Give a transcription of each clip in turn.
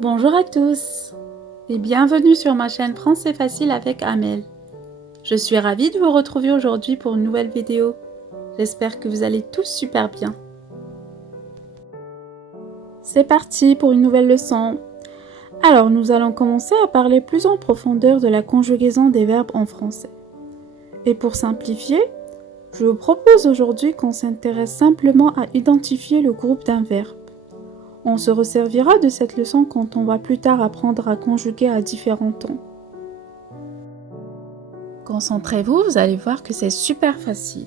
Bonjour à tous et bienvenue sur ma chaîne Français Facile avec Amel. Je suis ravie de vous retrouver aujourd'hui pour une nouvelle vidéo. J'espère que vous allez tous super bien. C'est parti pour une nouvelle leçon. Alors nous allons commencer à parler plus en profondeur de la conjugaison des verbes en français. Et pour simplifier, je vous propose aujourd'hui qu'on s'intéresse simplement à identifier le groupe d'un verbe. On se resservira de cette leçon quand on va plus tard apprendre à conjuguer à différents temps. Concentrez-vous, vous allez voir que c'est super facile.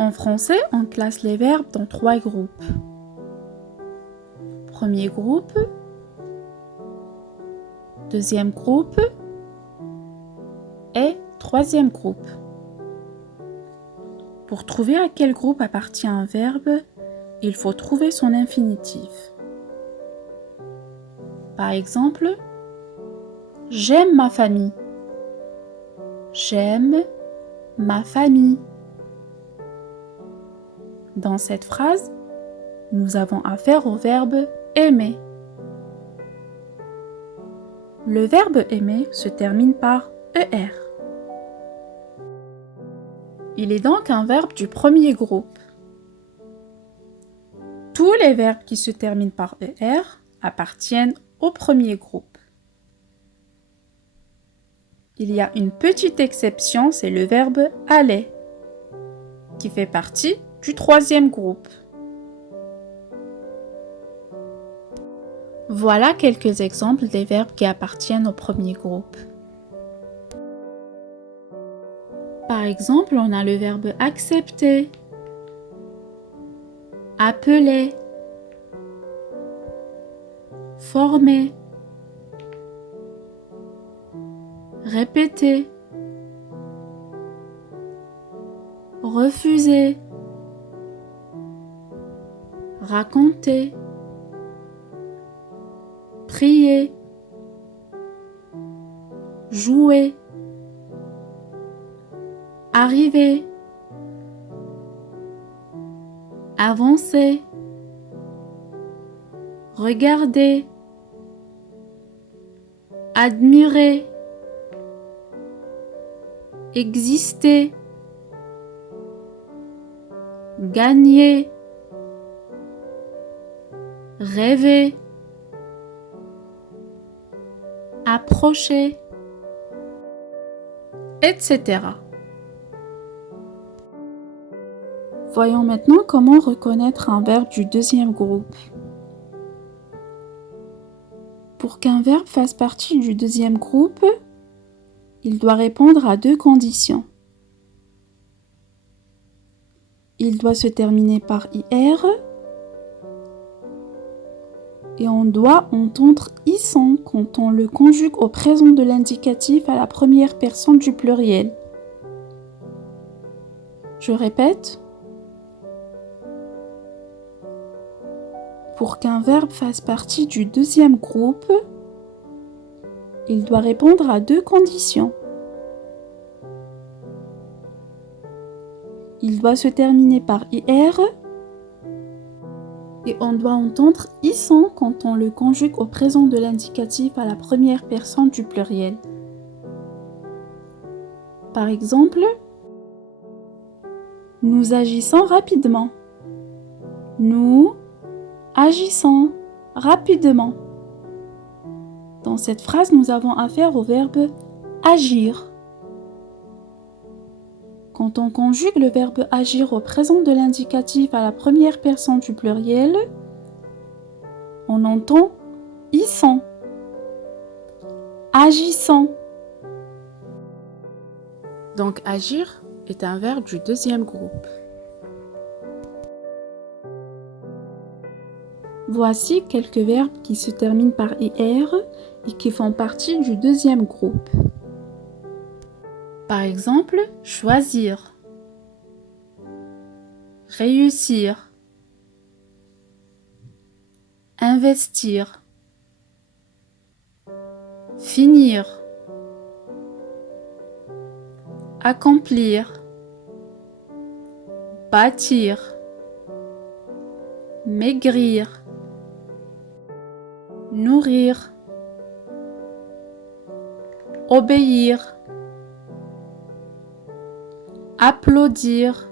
En français, on classe les verbes dans 3 groupes. Premier groupe, deuxième groupe et troisième groupe. Pour trouver à quel groupe appartient un verbe, il faut trouver son infinitif. Par exemple, j'aime ma famille. J'aime ma famille. Dans cette phrase, nous avons affaire au verbe aimer. Le verbe aimer se termine par ER. Il est donc un verbe du premier groupe. Tous les verbes qui se terminent par ER appartiennent au premier groupe. Il y a une petite exception, c'est le verbe aller, qui fait partie du troisième groupe. Voilà quelques exemples des verbes qui appartiennent au premier groupe. Par exemple, on a le verbe accepter, appeler, former, répéter, refuser, raconter, prier, jouer, arriver, avancer, regarder, admirer, exister, gagner, rêver, approcher, etc. Voyons maintenant comment reconnaître un verbe du deuxième groupe. Pour qu'un verbe fasse partie du deuxième groupe, il doit répondre à 2 conditions. Il doit se terminer par IR et on doit entendre ISON quand on le conjugue au présent de l'indicatif à la première personne du pluriel. Je répète. Pour qu'un verbe fasse partie du deuxième groupe, il doit répondre à 2 conditions. Il doit se terminer par IR et on doit entendre ISON quand on le conjugue au présent de l'indicatif à la première personne du pluriel. Par exemple, nous agissons rapidement. Nous agissons rapidement. Dans cette phrase, nous avons affaire au verbe agir. Quand on conjugue le verbe agir au présent de l'indicatif à la première personne du pluriel, on entend ISON, agissant. Donc agir est un verbe du deuxième groupe. Voici quelques verbes qui se terminent par IR et qui font partie du deuxième groupe. Par exemple, choisir, réussir, investir, finir, accomplir, bâtir, maigrir, nourrir, obéir, applaudir,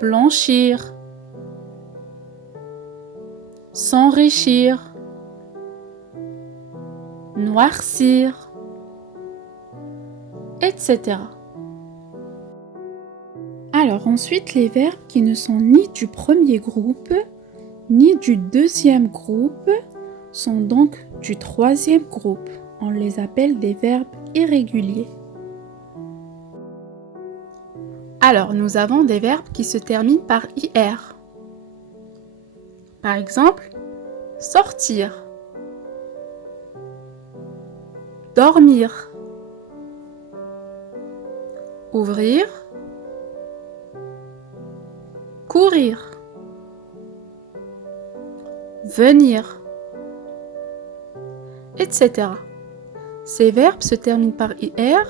blanchir, s'enrichir, noircir, etc. Alors ensuite, les verbes qui ne sont ni du premier groupe, ni du deuxième groupe, sont donc du troisième groupe. On les appelle des verbes irréguliers. Alors, nous avons des verbes qui se terminent par IR. Par exemple, sortir, dormir, ouvrir, courir, venir, etc. Ces verbes se terminent par IR,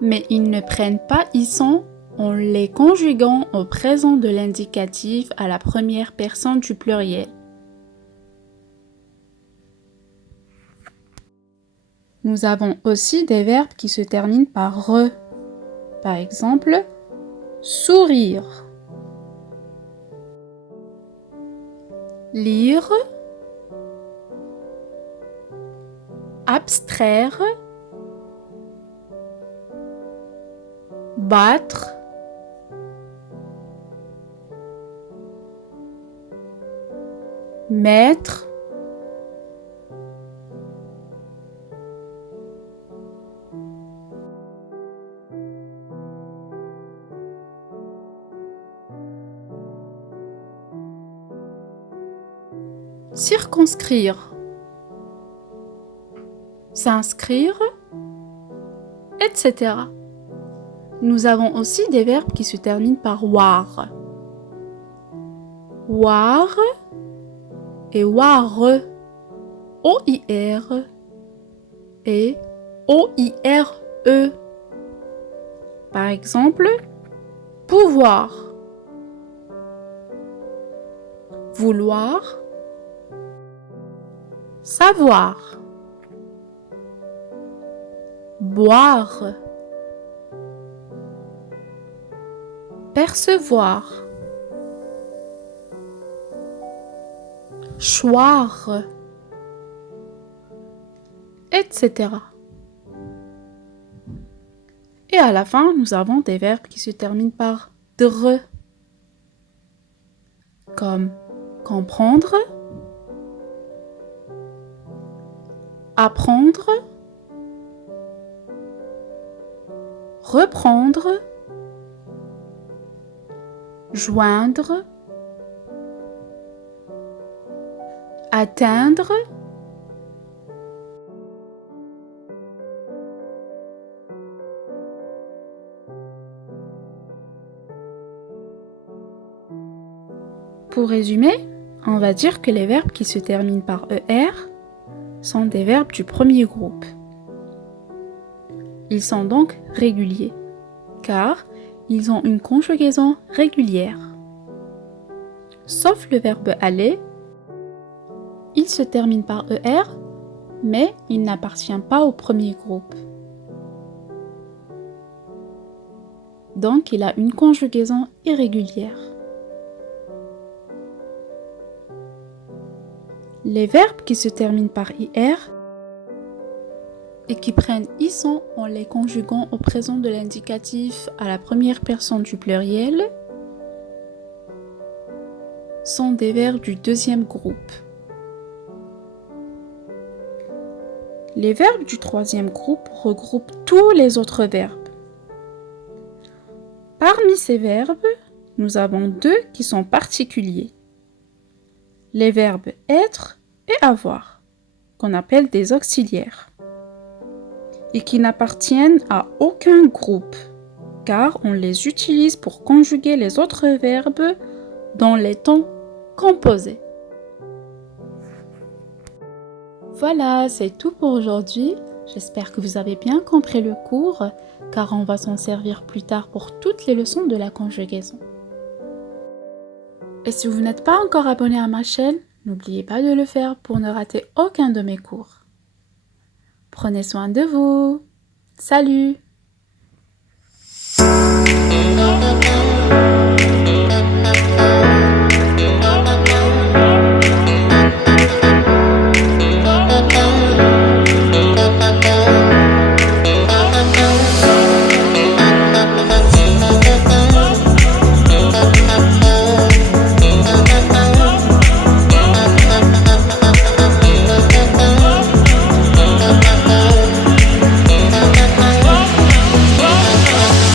mais ils ne prennent pas ISSON en les conjuguant au présent de l'indicatif à la première personne du pluriel. Nous avons aussi des verbes qui se terminent par RE. Par exemple, sourire, lire, abstraire, battre, mettre, circonscrire, s'inscrire, etc. Nous avons aussi des verbes qui se terminent par war. War et ware, O-I-R et O-I-R-E. Par exemple, pouvoir, vouloir, savoir, boire, percevoir, choir, etc. Et à la fin, nous avons des verbes qui se terminent par dre, comme comprendre, apprendre, reprendre, joindre, atteindre, pour résumer, on va dire que les verbes qui se terminent par ER sont des verbes du premier groupe. Ils sont donc réguliers, car ils ont une conjugaison régulière. Sauf le verbe aller, il se termine par ER, mais il n'appartient pas au premier groupe. Donc il a une conjugaison irrégulière. Les verbes qui se terminent par IR et qui prennent ISSON en les conjuguant au présent de l'indicatif à la première personne du pluriel sont des verbes du deuxième groupe. Les verbes du troisième groupe regroupent tous les autres verbes. Parmi ces verbes, nous avons deux qui sont particuliers. Les verbes être et avoir, qu'on appelle des auxiliaires, et qui n'appartiennent à aucun groupe, car on les utilise pour conjuguer les autres verbes dans les temps composés. Voilà, c'est tout pour aujourd'hui. J'espère que vous avez bien compris le cours, car on va s'en servir plus tard pour toutes les leçons de la conjugaison. Et si vous n'êtes pas encore abonné à ma chaîne, n'oubliez pas de le faire pour ne rater aucun de mes cours. Prenez soin de vous. Salut!